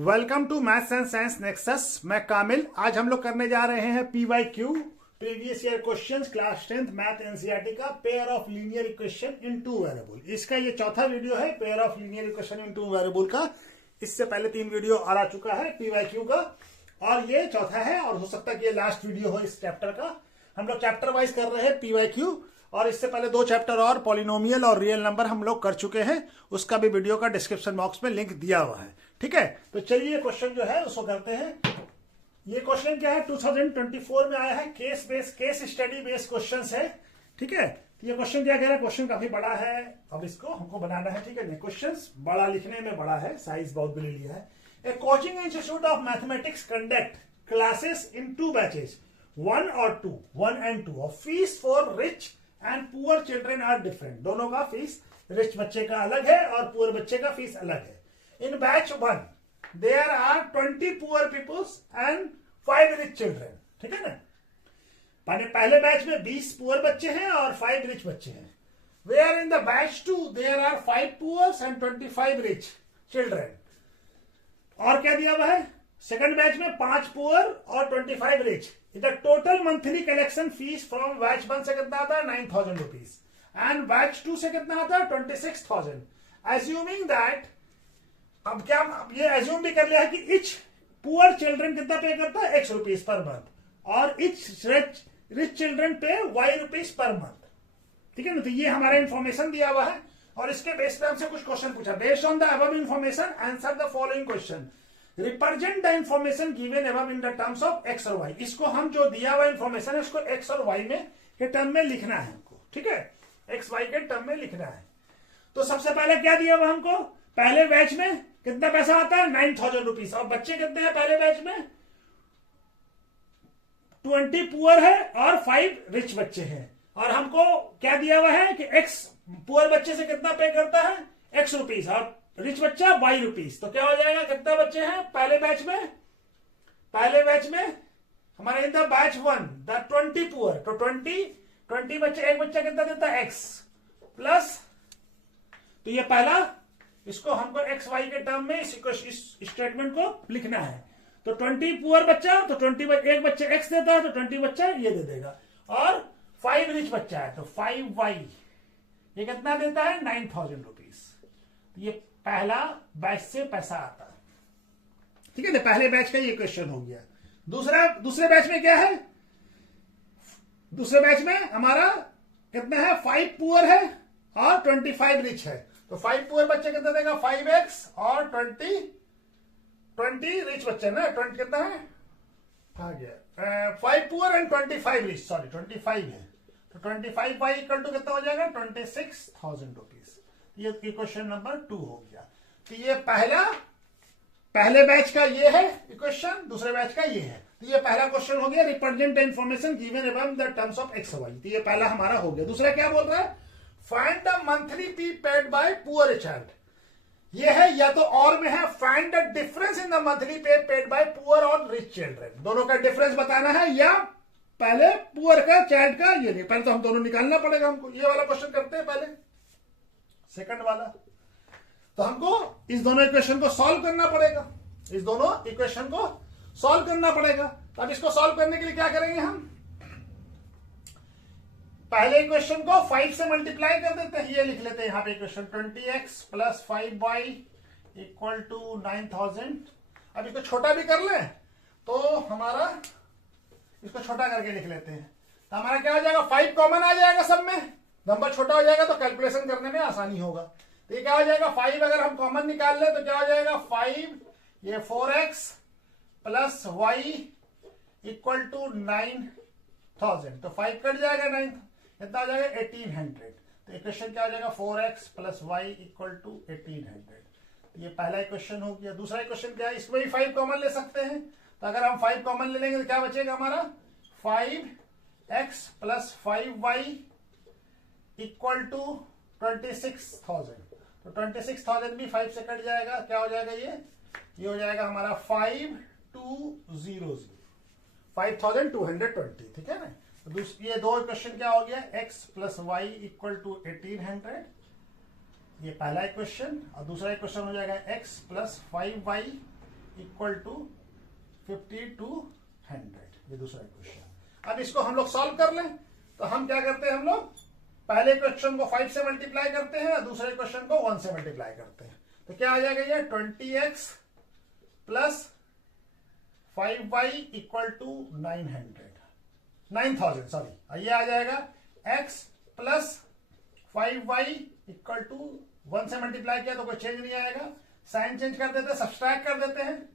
Welcome to maths and science nexus. मैं कामिल। आज हम लोग करने जा रहे हैं PYQ previous year questions class 10th math NCERT का pair of linear equation in two variable. इसका ये चौथा वीडियो है pair of linear equation in two variable का। इससे पहले 3 वीडियो आ चुका है PYQ का और ये चौथा है और हो सकता है कि ये लास्ट वीडियो हो इस चैप्टर का। हम लोग चैप्टर वाइज कर रहे हैं PYQ और इससे पहले 2 चैप्टर और पॉलिनोमियल और रियल नंबर हम लोग कर चुके हैं। उसका भी वीडियो का डिस्क्रिप्शन बॉक्स में लिंक दिया हुआ है। ठीक है, तो चलिए क्वेश्चन जो है उसको करते हैं। ये क्वेश्चन क्या है, 2024 में आया है, केस स्टडी बेस्ड क्वेश्चन है। ठीक है, तो ये क्वेश्चन क्या कह रहा है, क्वेश्चन काफी बड़ा है, अब इसको हमको बनाना है। ठीक है, क्वेश्चन बड़ा लिखने में बड़ा है, साइज बहुत बड़ी लिया है। A coaching institute of mathematics conduct classes in 2 batches 1 and 2 और fees for rich and poor children are different. दोनों का फीस, रिच बच्चे का अलग है और पुअर बच्चे का फीस अलग है। In batch 1 there are 20 poor peoples and 5 rich children. ठीक है ना, पहले बैच में 20 पुअर बच्चे हैं और 5 रिच बच्चे हैं। Where in the batch 2 there are 5 poors and 25 rich children. और क्या दिया हुआ है, सेकंड बैच में 5 पुअर और 25 rich. The total monthly collection fees from batch 1 से कितना आता है 9,000 रुपीज एंड बैच 2 से कितना आता है 26,000। एज्यूमिंग दैट, अब क्या ये एज्यूम भी कर लिया है कि इच पुअर चिल्ड्रन कितना पे करता है X रुपीज पर मंथ और इच रिच चिल्ड्रन पे Y रुपीज पर मंथ। ठीक है ना, तो ये हमारा इंफॉर्मेशन दिया हुआ है और इसके बेस पे हमसे कुछ क्वेश्चन पूछा। Based on the above information answer the following question. Represent the information given above in the terms of X और Y। इसको हम जो दिया हुआ इंफॉर्मेशन है उसको X और Y में के टर्म में लिखना है हमको। ठीक है, X Y के टर्म में लिखना है। तो सबसे पहले क्या दिया हुआ हमको, पहले बैच में कितना पैसा आता है 9,000 रुपीज और बच्चे कितने हैं पहले बैच में 20 पुअर है और 5 रिच बच्चे हैं। और हमको क्या दिया हुआ है कि X पुअर बच्चे से कितना पे करता है X रुपीज और रिच बच्चा Y रुपीज। तो क्या हो जाएगा, कितना बच्चे हैं पहले बैच में, पहले बैच में हमारे इन द बैच 1 द 20 पुअर, तो 20 बच्चे, एक बच्चा कितना देता है X प्लस, तो ये पहला, इसको हमको X Y के टर्म में इस स्टेटमेंट को लिखना है। तो 20 पुअर बच्चा, तो 20 एक बच्चा X देता है तो 20 बच्चा ये दे देगा और 5 रिच बच्चा है तो 5Y, ये कितना देता है 9,000 रुपीज। ये पहला बैच से पैसा आता है। ठीक है ना, पहले बैच का ये क्वेश्चन हो गया। दूसरे बैच में क्या है, दूसरे बैच में हमारा कितना है 5 पुअर है और 25 रिच है। तो 5 पुअर बच्चे कितना देगा 5x और 20 रिच बच्चे ना, 20 कितना है आ गया 5 पुअर एंड 25 रिच, सॉरी 25 है तो 25y इक्वल टू कितना हो जाएगा 26,000 रुपीज। ये क्वेश्चन नंबर 2 हो गया। तो ये पहले बैच का ये है इक्वेशन, दूसरे बैच का ये है। तो ये पहला क्वेश्चन हो गया, represent the information given above the terms of X Y। तो ये पहला हमारा हो गया। दूसरा क्या बोल रहा है, find the monthly fee paid by poor child. ये है या तो और में है find the difference in the monthly पे पेड बाय पुअर और रिच चिल्ड्रन। दोनों का डिफरेंस बताना है या पहले पुअर का चाइल्ड का, ये नहीं, पहले तो हम दोनों निकालना पड़ेगा हमको। ये वाला क्वेश्चन करते हैं पहले, सेकंड वाला। तो हमको इस दोनों इक्वेशन को सॉल्व करना पड़ेगा, इस दोनों इक्वेशन को सॉल्व करना पड़ेगा। तो अब इसको सॉल्व करने के लिए क्या करेंगे, हम पहले इक्वेशन को 5 से मल्टीप्लाई कर देते हैं। ये लिख लेते हैं यहाँ पे equation 20x plus 5y equal to 9,000। अब इसको छोटा भी कर लें तो हमारा, इसको छोटा करके लिख लेते हैं तो हमारा क्या हो जाएगा 5 कॉमन आ जाएगा, सब में नंबर छोटा हो जाएगा तो कैलकुलेशन करने में आसानी होगा। तो ये क्या हो जाएगा 5 अगर हम कॉमन निकाल ले तो क्या हो जाएगा 5 ये 4x plus y equal to 9,000। तो 5 कट जाएगा 9, कितना हो जाएगा 1800। तो इक्वेशन क्या हो जाएगा 4x plus y equal to 1800। ये पहला इक्वेशन हो गया। दूसरा इक्वेशन क्या है, इसमें भी 5 कॉमन ले सकते हैं। तो अगर हम 5 कॉमन ले लेंगे तो क्या बचेगा हमारा 5x plus 5y equal to 26,000। तो 26,000 भी 5 से कट जाएगा, क्या हो जाएगा ये हो जाएगा हमारा 5200, 5220। ठीक है ना, तो ये दो इक्वेशन क्या हो गया x plus y equal to 1800, ये पहला इक्वेशन। और दूसरा इक्वेशन हो जाएगा x plus 5y equal to 50 to 100। ये दूसरा इक्वेशन। अब इसको हम लोग सॉल्व कर लें तो हम क्या करते हैं, हम लोग पहले क्वेश्चन को 5 से मल्टीप्लाई करते हैं और दूसरे क्वेश्चन को 1 से मल्टीप्लाई करते हैं। तो क्या आ जाएगा ये 20x plus 5y equal to 9000 sorry. ये आ जाएगा x plus 5y equal to 1 से मल्टीप्लाई किया तो कोई चेंज नहीं आएगा। साइन चेंज कर देते हैं, सब्सट्रैक्ट कर देते हैं।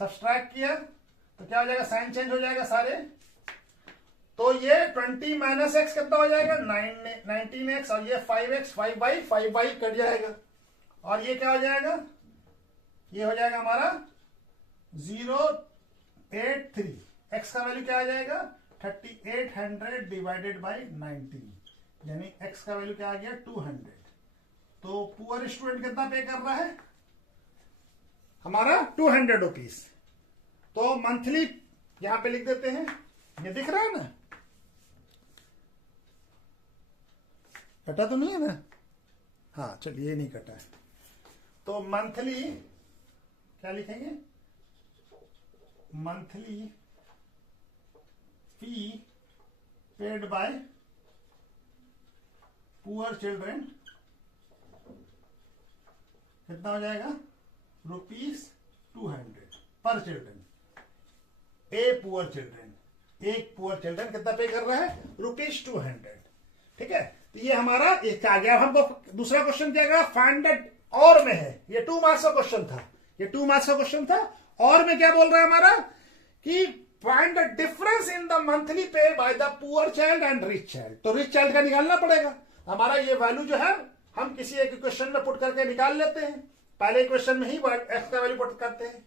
सब्सट्रैक्ट किया तो क्या हो जाएगा, साइन चेंज हो जाएगा सारे। तो ये 20 माइनस एक्स कितना हो जाएगा 19x और ये 5x 5y कट जाएगा और ये क्या हो जाएगा, ये हो जाएगा हमारा 083। x का वैल्यू क्या आ जाएगा 3800 डिवाइडेड बाई 19, यानी x का वैल्यू क्या आ गया 200। तो पुअर स्टूडेंट कितना पे कर रहा है हमारा 200 रुपीज। तो मंथली यहां पे लिख देते हैं, ये दिख रहा है ना, कटा तो नहीं है ना, हाँ चलिए ये नहीं कटा है। तो मंथली क्या लिखेंगे, monthly fee paid by poor children कितना हो जाएगा ₹200 पर चिल्ड्रेन। ए पुअर चिल्ड्रेन, एक पुअर चिल्ड्रेन कितना पे कर रहा है ₹200। ठीक है, तो ये हमारा एक आ गया। हमको दूसरा क्वेश्चन क्या गया, फाइंड द और में है, ये 2 मार्क्स का क्वेश्चन था, ये 2 मार्क्स का क्वेश्चन था। और में क्या बोल रहा है हमारा कि find the difference in the monthly pay by the poor child and rich child. तो रिच चाइल्ड का निकालना पड़ेगा हमारा। ये वैल्यू जो है हम किसी एक क्वेश्चन में पुट करके निकाल लेते हैं। पहले क्वेश्चन में ही एक्स का वैल्यू पुट करते हैं,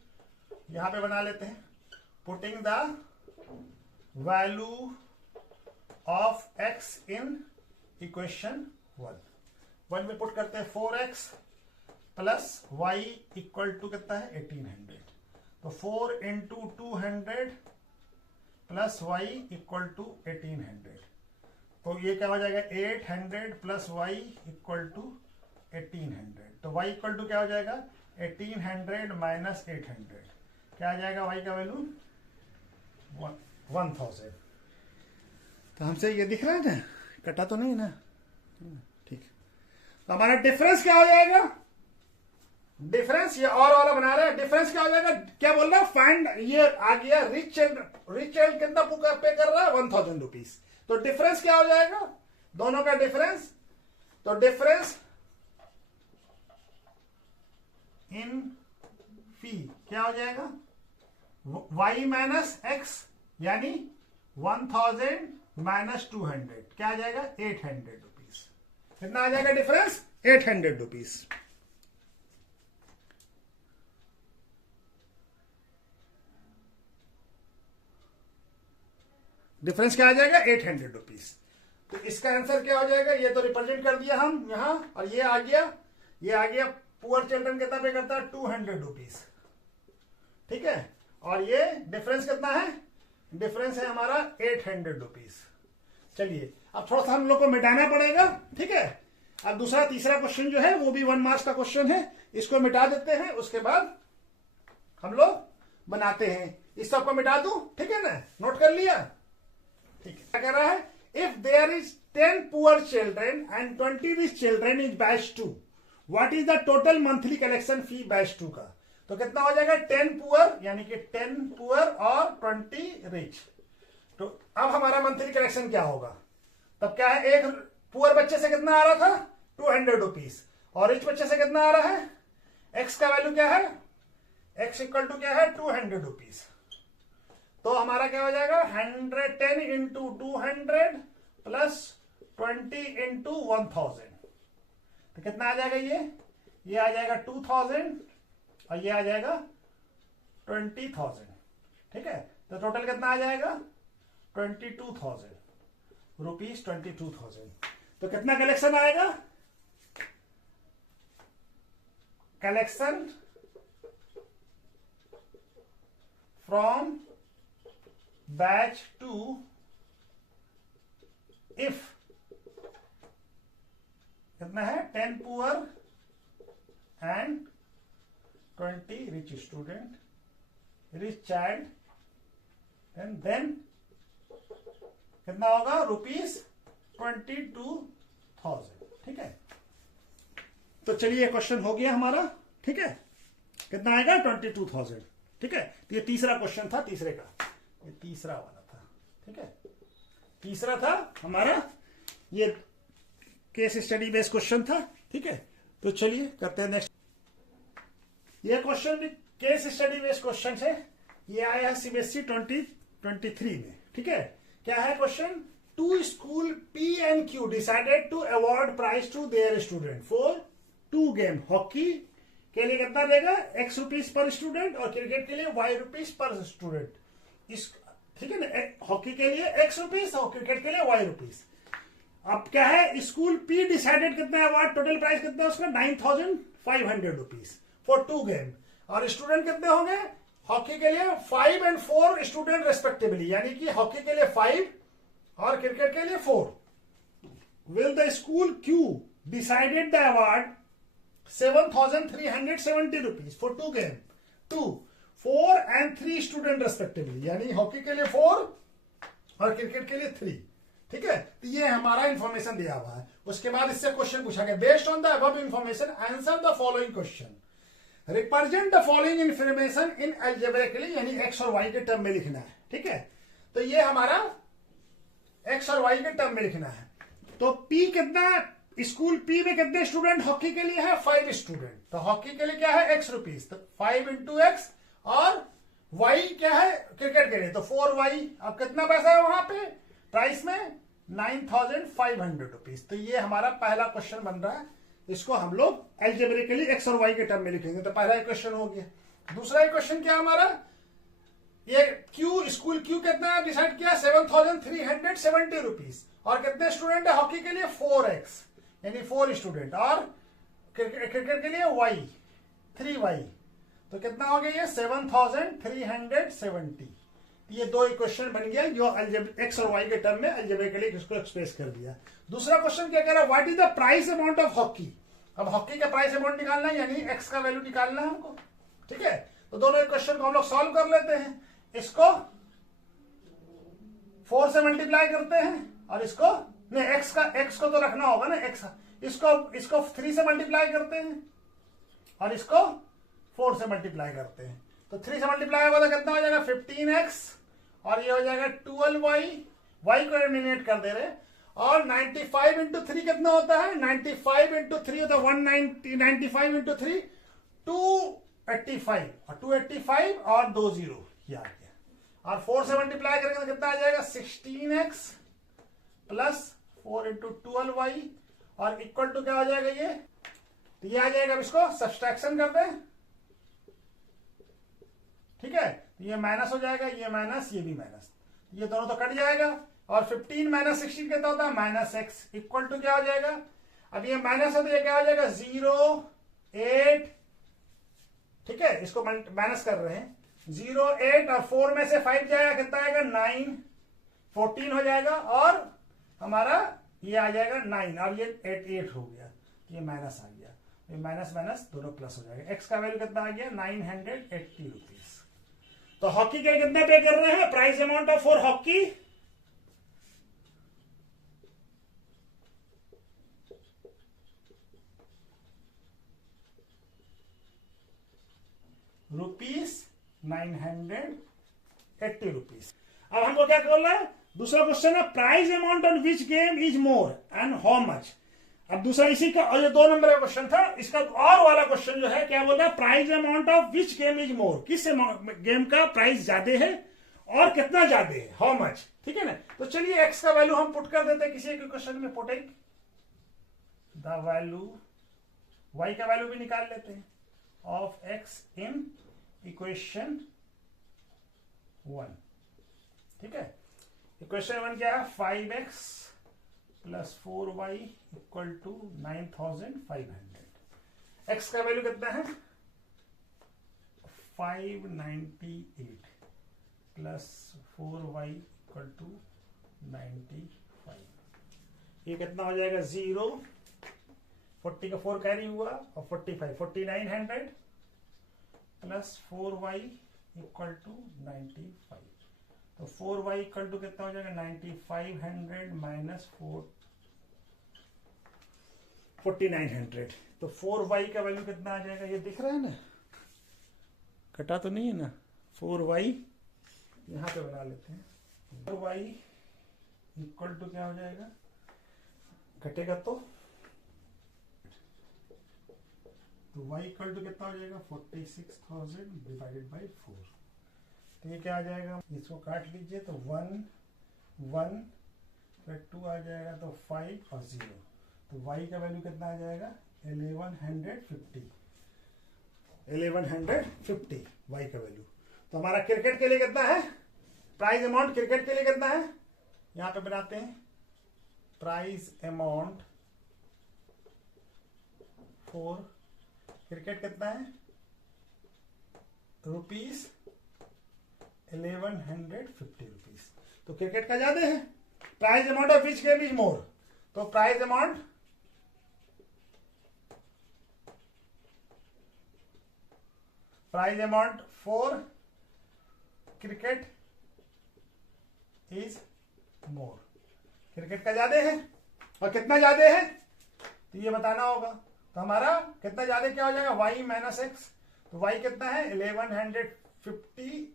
यहां पे बना लेते हैं, putting the value of x in equation 1 में पुट करते हैं 4x plus y equal to कितना है 1800। तो 4 into 200 plus y equal to 1800। तो ये क्या हो जाएगा 800 प्लस वाई इक्वल टू 1800। तो वाई इक्वल टू क्या हो जाएगा 1800 माइनस 800, क्या आ जाएगा वाई का वैल्यू 1000। तो हमसे ये दिख रहा है ना, कटा तो नहीं ना, ठीक। तो हमारा डिफरेंस क्या हो जाएगा, डिफरेंस ये और वाला बना रहे हैं, डिफरेंस क्या हो जाएगा, क्या बोल रहा है फाइंड, ये आ गया रिच चाइल्ड कितना पे कर रहा है 1000 रुपीज। तो डिफरेंस क्या हो जाएगा दोनों का डिफरेंस, तो डिफरेंस इन फी क्या हो जाएगा y माइनस एक्स, यानी 1000 माइनस 200 क्या आ जाएगा 800 रुपीज। कितना आ जाएगा डिफरेंस 800 रुपीज। डिफरेंस क्या आ जाएगा 800 रुपीज। तो इसका आंसर क्या हो जाएगा, ये तो रिप्रेजेंट कर दिया हम यहां, और ये आ गया पुअर चिल्ड्रन कितना पे करता है 200 रुपीज। ठीक है, और ये डिफरेंस कितना है, डिफरेंस है हमारा 800 रुपीज। चलिए अब थोड़ा सा हम लोग को मिटाना पड़ेगा। ठीक है, अब दूसरा तीसरा क्वेश्चन जो है वो भी 1 मार्क्स का क्वेश्चन है, इसको मिटा देते हैं, उसके बाद हम लोग बनाते हैं। इस सबको मिटा दूं, ठीक है ना, नोट कर लिया। ठीक है, क्या कह रहा है, if there is 10 poor children and 20 rich children is batch 2, what is the total monthly collection fee batch 2 का। तो कितना हो जाएगा 10 पुअर, यानी कि 10 पुअर और 20 रिच। तो अब हमारा मंथली कलेक्शन क्या होगा, तब क्या है, एक पुअर बच्चे से कितना आ रहा था 200 रुपीज, और रिच बच्चे से कितना आ रहा है, एक्स का वैल्यू क्या है, एक्स इक्वल टू क्या है 200 रुपीज। तो हमारा क्या हो जाएगा 110 इंटू 200 प्लस 20 इंटू 1000। तो कितना आ जाएगा, ये आ जाएगा 2000 और ये आ जाएगा 20,000। ठीक है, तो टोटल कितना आ जाएगा 22,000 रुपीज, 22,000। तो कितना कलेक्शन आएगा, कलेक्शन फ्रॉम बैच 2 इफ कितना है 10 poor and 20 rich student, rich child, and then कितना होगा ₹22,000। ठीक है, तो चलिए क्वेश्चन हो गया हमारा। ठीक है, कितना आएगा 22,000। ठीक है, तो ये तीसरा क्वेश्चन था, तीसरे का, ये तीसरा वाला था। ठीक है, तीसरा था हमारा, ये केस स्टडी बेस्ड क्वेश्चन था। ठीक है, तो चलिए करते हैं नेक्स्ट। ये क्वेश्चन भी केस स्टडी बेस्ड क्वेश्चन है, ये आया है सीबीएसई 2023 में। ठीक है, क्या है question? Two school P and Q decided to award prize to their student for 2 game. Hockey के लिए कितना देगा? ₹X पर स्टूडेंट, और क्रिकेट के लिए ₹Y पर स्टूडेंट। इस ठीक है ना, हॉकी के लिए ₹X और क्रिकेट के लिए ₹Y। अब क्या है, स्कूल पी डिसाइडेड कितना अवार्ड, टोटल प्राइस कितना है उसका? ₹9,500 फॉर 2 गेम। और स्टूडेंट कितने होंगे? हॉकी के लिए 5 और 4 स्टूडेंट रेस्पेक्टिवली, यानी कि हॉकी के लिए 5 और क्रिकेट के लिए 4। Will the school Q decided the award ₹7,370 for 2 game to 4 and 3 student respectively, यानी हॉकी के लिए 4 और क्रिकेट के लिए 3। ठीक है, तो ये हमारा इंफॉर्मेशन दिया हुआ है। उसके बाद इससे क्वेश्चन पूछा गया, based on the above information answer the following question, represent the following information in algebraically, यानी एक्स और वाई के टर्म में लिखना है। ठीक है, तो ये हमारा एक्स और वाई के टर्म में लिखना है। तो पी कितना, स्कूल पी में कितने स्टूडेंट हॉकी के लिए है? 5 स्टूडेंट। तो हॉकी के लिए क्या है? ₹X, तो 5 × X, और वाई क्या है क्रिकेट के लिए? तो 4Y। अब कितना पैसा है वहां पे प्राइस में? ₹9,500। तो ये हमारा पहला क्वेश्चन बन रहा है, इसको हम लोग एल्जेब्रिकली एक्स और वाई के टर्म में लिखेंगे। तो पहला क्वेश्चन हो गया। दूसरा क्वेश्चन क्या हमारा, ये क्यू, स्कूल क्यू कितना डिसाइड किया? ₹7,370। और कितने स्टूडेंट है हॉकी के लिए? 4X, यानी 4 स्टूडेंट, और क्रिकेट के लिए Y, 3Y। तो कितना हो गया ये? 7,370। ये 2 इक्वेशन बन गया, जो एक्स और वाई के टर्म में अलजेब्रिकली इसको एक्सप्रेस कर दिया। दूसरा क्वेश्चन क्या कह रहा है? What is the price amount of hockey. अब हॉकी का प्राइस अमाउंट निकालना है, यानी एक्स का वैल्यू निकालना है हमको। ठीक है, तो दोनों इक्वेशन को हम लोग सॉल्व कर लेते हैं। इसको 4 से मल्टीप्लाई करते हैं, और इसको नहीं, एक्स को तो रखना होगा ना, एक्स, इसको 3 से मल्टीप्लाई करते हैं, और इसको 4 से मल्टीप्लाई करते हैं। तो 3 से मल्टीप्लाई होगा तो कितना हो जाएगा? 15X, और ये हो जाएगा 12Y, Y को एलिमिनेट कर दे रहे। और 95 × 3 कितना होता है? 95 × 3 होता है 190, 95 × 3 285, और 285 और 2 0 ये आ गया। और 4 से मल्टीप्लाई करेंगे तो कितना आ जाएगा? 16X प्लस 4 × 12Y, और इक्वल टू क्या हो जाएगा ये? तो ये आ जाएगा, अब इसको सब्सट्रैक्शन करते हैं। ठीक है, ये माइनस हो जाएगा, ये माइनस, ये भी माइनस, ये दोनों तो कट जाएगा। और 15 - 16 कितना होता है? -X, इक्वल टू क्या हो जाएगा? अब ये माइनस है तो ये क्या हो जाएगा? 0 8। ठीक है, इसको माइनस कर रहे हैं, 0 8, और 4 में से 5 जाएगा, कितना आएगा? 9, 14 हो जाएगा, और हमारा ये आ जाएगा 9, और ये 8 हो गया, ये माइनस आ गया, ये माइनस माइनस दोनों प्लस हो जाएगा। एक्स का वैल्यू कितना आ गया? ₹980। तो हॉकी के कितना पे कर रहे हैं? Price amount of for hockey ₹980। अब हमको क्या बोल रहा है? दूसरा क्वेश्चन है, price amount on which game is more and how much. अब दूसरा इसी का, और ये 2 नंबर का क्वेश्चन था, इसका और वाला क्वेश्चन जो है क्या बोल रहा है? Price amount of which game is मोर, किस गेम का प्राइस ज्यादा है और कितना ज्यादा है, हाउ मच। ठीक है ना, तो चलिए एक्स का वैल्यू हम पुट कर देते हैं किसी एक क्वेश्चन में, पुटिंग द वैल्यू, वाई का वैल्यू भी निकाल लेते हैं, ऑफ एक्स इन इक्वेशन 1। ठीक है, इक्वेशन 1 क्या है? 5x plus 4y equal to 9,500। X का वैल्यू कितना है? 598 प्लस 4y इक्वल टू 95। ये कितना हो जाएगा? 0, 40 का 4 कैरी हुआ, और 45, 4900 प्लस 4y इक्वल टू 95। तो 4y इक्वल टू कितना हो जाएगा 9500 माइनस 4900। तो 4y का वैल्यू कितना आ जाएगा, ये दिख रहा है ना, कटा तो नहीं है ना। 4y यहां पे बना लेते हैं। 4y इक्वल टू क्या हो जाएगा, घटेगा तो y इक्वल टू कितना हो जाएगा 46,000 डिवाइडेड बाई 4। तो ये क्या आ जाएगा, इसको काट लीजिए तो 1 1 फिर 2 आ जाएगा तो 5 और 0। तो y का वैल्यू कितना आ जाएगा 1150 y का वैल्यू। तो हमारा क्रिकेट के लिए कितना है, प्राइज अमाउंट क्रिकेट के लिए कितना है, यहां पे बनाते हैं प्राइज अमाउंट फॉर क्रिकेट कितना है रुपीज 1150 रुपीज। तो क्रिकेट का ज्यादा है, prize amount of which game is more. तो prize amount for cricket is more, cricket का ज्यादा है। और कितना ज्यादा है तो ये बताना होगा। तो हमारा कितना ज्यादा क्या हो जाएगा y माइनस एक्स। तो y कितना है 1150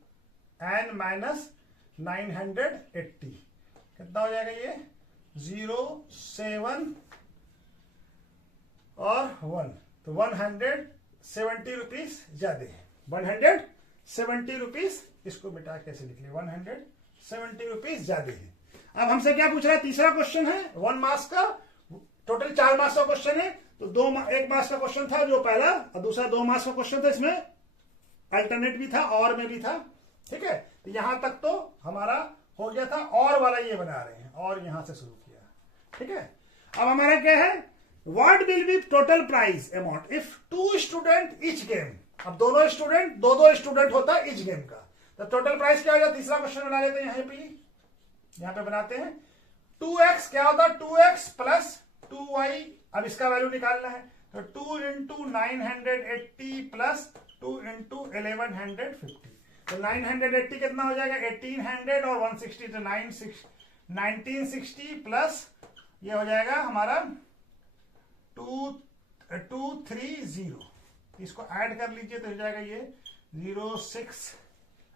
एंड माइनस 980 कितना हो जाएगा ये 0 7 और 1। तो 170 रुपीज ज्यादा है, 170 रुपीज। इसको मिटा कैसे लिख लिया 170 रुपीज ज्यादा है। अब हमसे क्या पूछ रहा है, तीसरा क्वेश्चन है 1 मार्क्स का, टोटल 4 मार्क्स का क्वेश्चन है। तो 1 मार्क्स का क्वेश्चन था जो पहला, और दूसरा 2 मार्क्स का क्वेश्चन था, इसमें अल्टरनेट भी था और में भी था। ठीक है, तो यहां तक तो हमारा हो गया था, और वाला ये बना रहे हैं और यहां से शुरू किया। ठीक है, अब हमारा क्या है, what will be total price amount if 2 student each game. अब दोनों स्टूडेंट, दो स्टूडेंट होता है ईच गेम का, तो टोटल प्राइस क्या हो जाता है। तीसरा क्वेश्चन बना लेते हैं, यहां पे बनाते हैं 2x क्या होता है 2x प्लस 2y। अब इसका वैल्यू निकालना है, तो 2 इंटू 980 प्लस 2 इंटू 1150। तो 980 कितना हो जाएगा 1800 और 160 तो 1960 प्लस ये हो जाएगा हमारा 230। इसको ऐड कर लीजिए तो हो जाएगा ये 06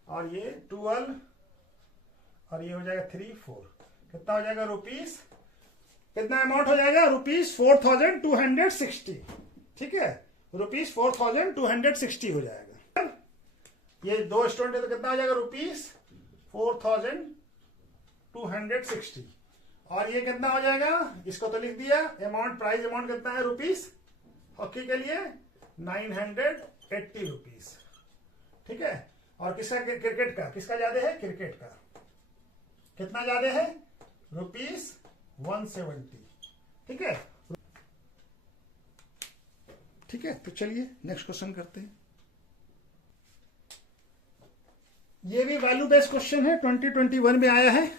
और ये 12 और ये हो जाएगा 34। कितना हो जाएगा रुपीस, कितना अमाउंट हो जाएगा रुपीस 4260। ठीक है, रुपीस 4260 हो जाएगा। ये 2 स्टूडेंट है तो कितना हो जाएगा रुपीस 4260। और ये कितना हो जाएगा, इसको तो लिख दिया अमाउंट, प्राइस अमाउंट कितना है रुपीस हॉकी के लिए 980 रुपीस। ठीक है, और किसका क्रिकेट का, किसका ज्यादा है क्रिकेट का, कितना ज्यादा है रुपीस 170। ठीक है, ठीक है, तो चलिए नेक्स्ट क्वेश्चन करते हैं। ये भी वैल्यू बेस्ड क्वेश्चन है, 2021 में आया है।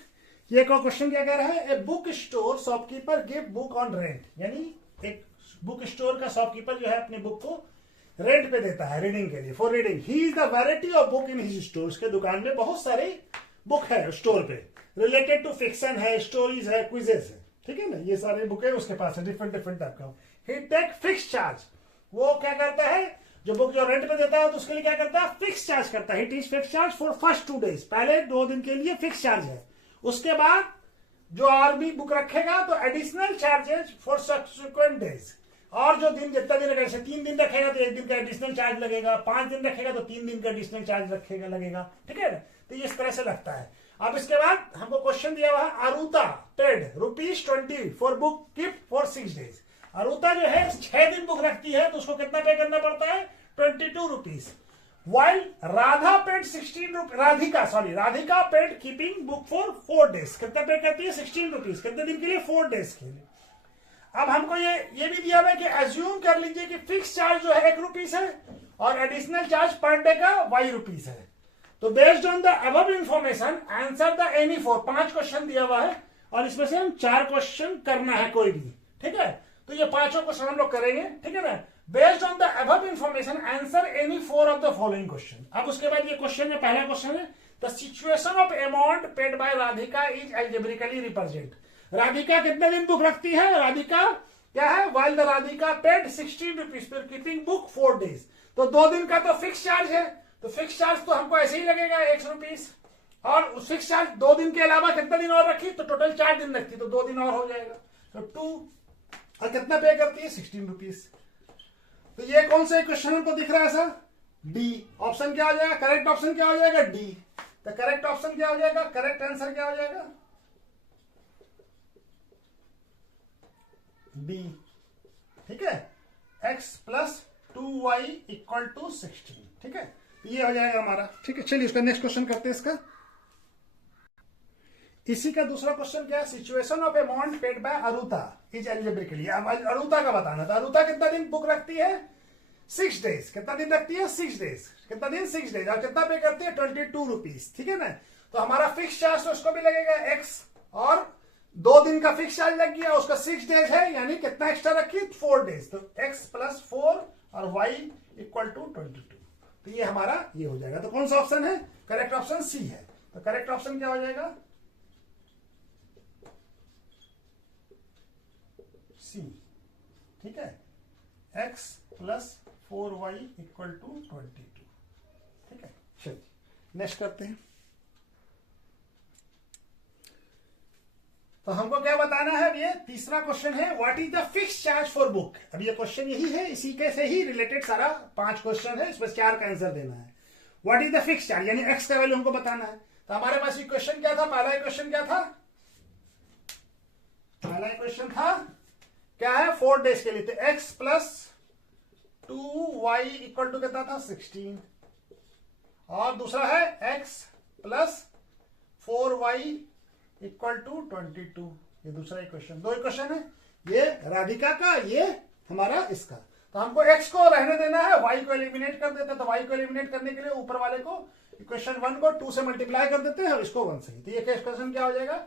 ये क्वेश्चन क्या कह रहा है, a book store shopkeeper give book on rent. यानी एक बुक स्टोर का शॉपकीपर जो है अपनी बुक को रेंट पे देता है रीडिंग के लिए, for reading. He is the variety of book in his store. उसके दुकान में बहुत सारी बुक है स्टोर पे, रिलेटेड टू फिक्शन है, स्टोरीज है, क्विजेस है। ठीक है ना, ये सारे बुक है उसके पास है, डिफरेंट डिफरेंट टाइप का। ही टेक फिक्स चार्ज। वो क्या करता है, जो बुक जो रेंट पे देता है तो उसके लिए क्या करता है फिक्स चार्ज करता है। He takes fix charge for first 2 days. पहले 2 दिन के लिए फिक्स चार्ज है, उसके बाद जो और भी बुक रखेगा तो additional charges for subsequent days. और जो दिन जितना दिन रखेगा, 3 दिन रखेगा तो 1 दिन का एडिशनल चार्ज लगेगा, 5 दिन रखेगा तो 3 दिन का एडिशनल चार्ज रखेगा लगेगा। ठीक है ना, तो ये इस तरह से लगता है। अब इसके बाद हमको क्वेश्चन दिया हुआ है, Aruta paid ₹20 for book keep for 6 days. Aruta जो है 6 दिन बुक रखती है तो उसको कितना पे करना पड़ता है 22 rupees. While Radha paid 16 rupees, Radhika paid keeping book for 4 days. कितना पे करती है 16 रुपीज, कितने दिन के लिए 4 डेज के लिए। अब हमको ये भी दिया हुआ है कि एज्यूम कर लीजिए कि फिक्स चार्ज जो है 1 रुपीज है और एडिशनल चार्ज पर डे का y रुपीज है। तो based on the above information answer the any 4। 5 question दिया हुआ है और इसमें से हम 4 क्वेश्चन करना है कोई भी। ठीक है, तो ये 5 क्वेश्चन हम लोग करेंगे। ठीक है ना, based on the above information answer any four of the following question. अब उसके बाद ये क्वेश्चन में पहला क्वेश्चन है the situation of amount paid bye Radhika is algebraically represent. Radhika कितने दिन बुक रखती है? राधिका क्या है? While the Radhika paid 16 rupees per keeping book 4 days। तो 2 दिन का तो फिक्स चार्ज है, तो फिक्स चार्ज तो हमको ऐसे ही लगेगा 100 रुपीज, और फिक्स चार्ज 2 दिन के अलावा कितना दिन और रखी? तो टोटल 4 दिन रखती, तो 2 दिन और हो जाएगा, तो 2 और कितना पे करती है? 16 रुपीज। तो ये कौन सा क्वेश्चन हमको दिख रहा है सर? डी। ऑप्शन क्या हो जाएगा? करेक्ट ऑप्शन क्या हो जाएगा? डी। तो करेक्ट ऑप्शन क्या हो जाएगा? करेक्ट आंसर क्या हो जाएगा? डी। ठीक है, x plus 2y equal to 16। ठीक है, ये हो जाएगा हमारा। ठीक है, चलिए उसका नेक्स्ट क्वेश्चन करते हैं इसका। इसी का दूसरा क्वेश्चन क्या है? Situation of amount paid by Aruta is eligibility. अब अरुता का बताना था। अरुता कितना दिन बुक रखती है? 6 days। कितना दिन रखती है? 6 days। कितना दिन? 6 days। और कितना पे करती है? 22 रुपीज। ठीक है ना, तो हमारा फिक्स चार्ज तो उसको भी लगेगा x, और 2 दिन का फिक्स चार्ज लग गया, उसका 6 days है, यानी कितना एक्स्ट्रा रखी? 4 days। तो x प्लस 4 और y इक्वल टू 22। तो ये हमारा ये हो जाएगा। तो कौन सा ऑप्शन है? करेक्ट ऑप्शन सी है। तो करेक्ट ऑप्शन क्या हो जाएगा? सी। ठीक है, x plus 4y equal to 22। ठीक है, चलिए नेक्स्ट करते हैं। तो हमको क्या बताना है? अब ये तीसरा क्वेश्चन है, what is the fix charge for book. अब ये क्वेश्चन यही है, इसी के से ही रिलेटेड सारा 5 क्वेश्चन है, इसमें 4 का आंसर देना है। What is the fix charge, यानी x का वैल्यू हमको बताना है। तो हमारे पास इक्वेशन क्या था? पहला इक्वेशन क्या था? पहला इक्वेशन था क्या है? 4 days के लिए। तो x plus 2y equal to कितना था? 16। और दूसरा है x plus 4y equal to 22। ये दूसरा इक्वेशन। 2 इक्वेशन है, ये राधिका का, ये हमारा इसका। तो हमको x को रहने देना है, y को एलिमिनेट कर देते हैं। तो y को एलिमिनेट करने के लिए ऊपर वाले को इक्वेशन 1 को 2 से मल्टीप्लाई कर देते हैं, और इसको 1 से। तो ये इक्वेशन क्या हो जाएगा?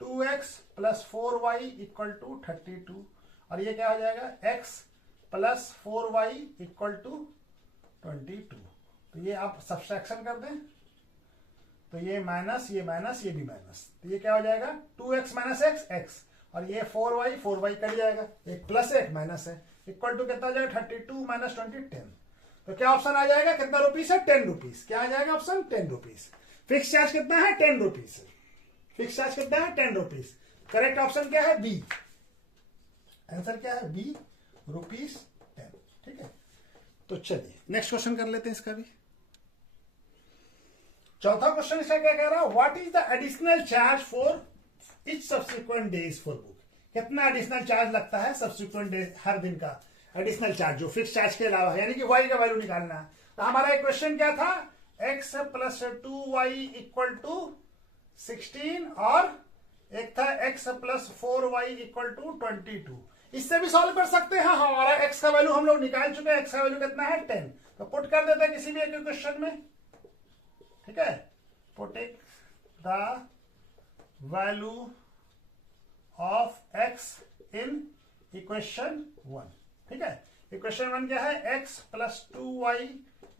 2x plus 4y equal to 32। और ये क्या हो जाएगा? x plus 4y equal to 22। तो ये आप सब्सट्रैक्शन कर दें, तो ये माइनस, ये माइनस, ये भी माइनस। तो ये क्या हो जाएगा? 2x माइनस x, x, और ये 4y कट जाएगा, एक प्लस एक माइनस है, इक्वल टू कितना आ जाएगा? 32 माइनस 20 10। तो क्या ऑप्शन आ जाएगा? कितना रुपीस है? 10 रुपीज। क्या आ जाएगा ऑप्शन? 10 रुपीज। फिक्स चार्ज कितना है? 10 रुपीज। फिक्स चार्ज कितना है? 10 रुपीज। करेक्ट ऑप्शन क्या है? बी। आंसर क्या है? B, rupees 10। ठीक है, तो चलिए नेक्स्ट क्वेश्चन कर लेते हैं इसका भी। चौथा क्वेश्चन इसका क्या कह रहा है? What is the additional charge for each subsequent days for book. कितना एडिशनल चार्ज लगता है सब्सिक्वेंट डेज, हर दिन का एडिशनल चार्ज जो फिक्स चार्ज के अलावा, यानी कि y का वैल्यू निकालना है। तो हमारा क्वेश्चन क्या था? x plus 2y equal to 16, और एक था x plus 4y equal to 22। इससे भी सॉल्व कर सकते हैं। हमारा x का वैल्यू हम लोग निकाल चुके हैं, x का वैल्यू कितना है? 10। तो पुट कर देते हैं किसी भी एक क्वेश्चन में। ठीक है, putting the value of x in equation 1। ठीक है, इक्वेशन 1 क्या है? x plus 2y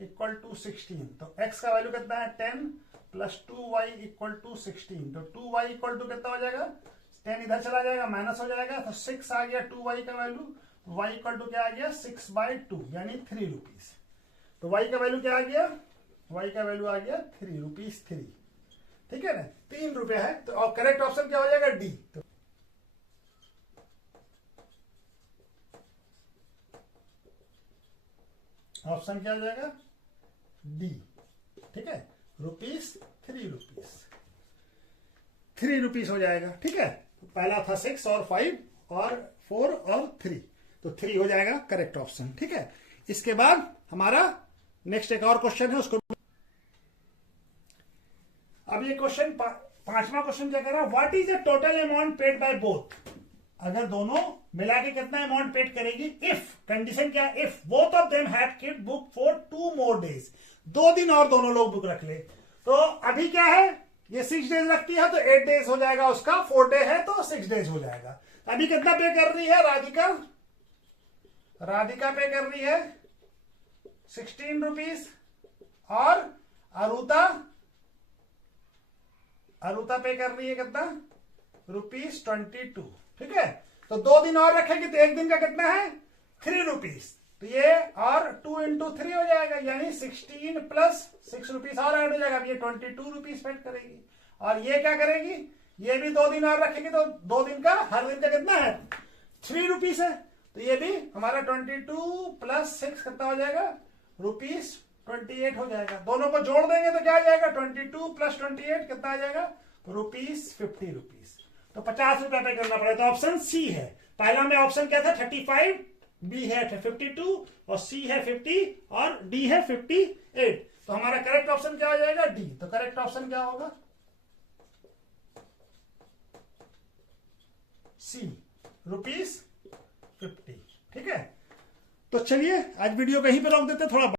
equal to 16। तो x का वैल्यू कितना है? 10 प्लस 2y इक्वल टू 16। तो 2y इक्वल टू कितना हो जाएगा? 10 इधर चला जाएगा, माइनस हो जाएगा, तो 6 आ गया 2y का वैल्यू। y इक्वल टू क्या आ गया? 6/2, यानी 3 रुपीज। तो y का वैल्यू क्या आ गया? y का वैल्यू आ गया 3 रुपीज 3। ठीक है ना, 3 रुपए है। तो और करेक्ट ऑप्शन क्या हो जाएगा? डी। तो ऑप्शन क्या हो जाएगा? डी। ठीक है, रुपीस 3 रुपीज, 3 रुपीज हो जाएगा। ठीक है, पहला था 6 और 5 और 4 और 3, तो 3 हो जाएगा करेक्ट ऑप्शन। ठीक है, इसके बाद हमारा नेक्स्ट एक और क्वेश्चन है, उसको अब ये क्वेश्चन 5वां क्वेश्चन क्या कर रहा है? What is the total amount paid by both. अगर दोनों मिला के कितना अमाउंट पेड करेगी? इफ, कंडीशन क्या है? If both of them have kept book for 2 more days। 2 दिन और दोनों लोग बुक रख ले। तो अभी क्या है? ये 6 days रखती है तो 8 days हो जाएगा उसका, 4 day है तो 6 days हो जाएगा। अभी कितना पे कर रही है राधिका? राधिका पे कर रही है 16 रुपीज और अरुता पे कर रही है कितना ₹22। ठीक है, तो 2 दिन और रखेंगे तो एक दिन का कितना है 3 रुपीज। तो ये और 2 into 3 हो जाएगा, यानी 16 प्लस 6 रुपीज और ऐड हो जाएगा। अब ये 22 रुपीज पेड करेगी। और ये क्या करेगी, ये भी 2 दिन और रखेगी तो 2 दिन का हर दिन का कितना है 3 रुपीज है। तो ये भी हमारा 22 प्लस 6 कितना हो जाएगा ₹28 हो जाएगा। दोनों को जोड़ देंगे तो क्या आ जाएगा 22 प्लस 28 कितना आ जाएगा ₹50। तो 50 रुपया पे करना पड़ेगा। तो ऑप्शन सी है। पहला में ऑप्शन क्या था 35, बी है 52 और सी है 50 और डी है 58। तो हमारा करेक्ट ऑप्शन क्या हो जाएगा डी। तो करेक्ट ऑप्शन क्या होगा सी ₹50। ठीक है, तो चलिए आज वीडियो कहीं पे रोक देते, थोड़ा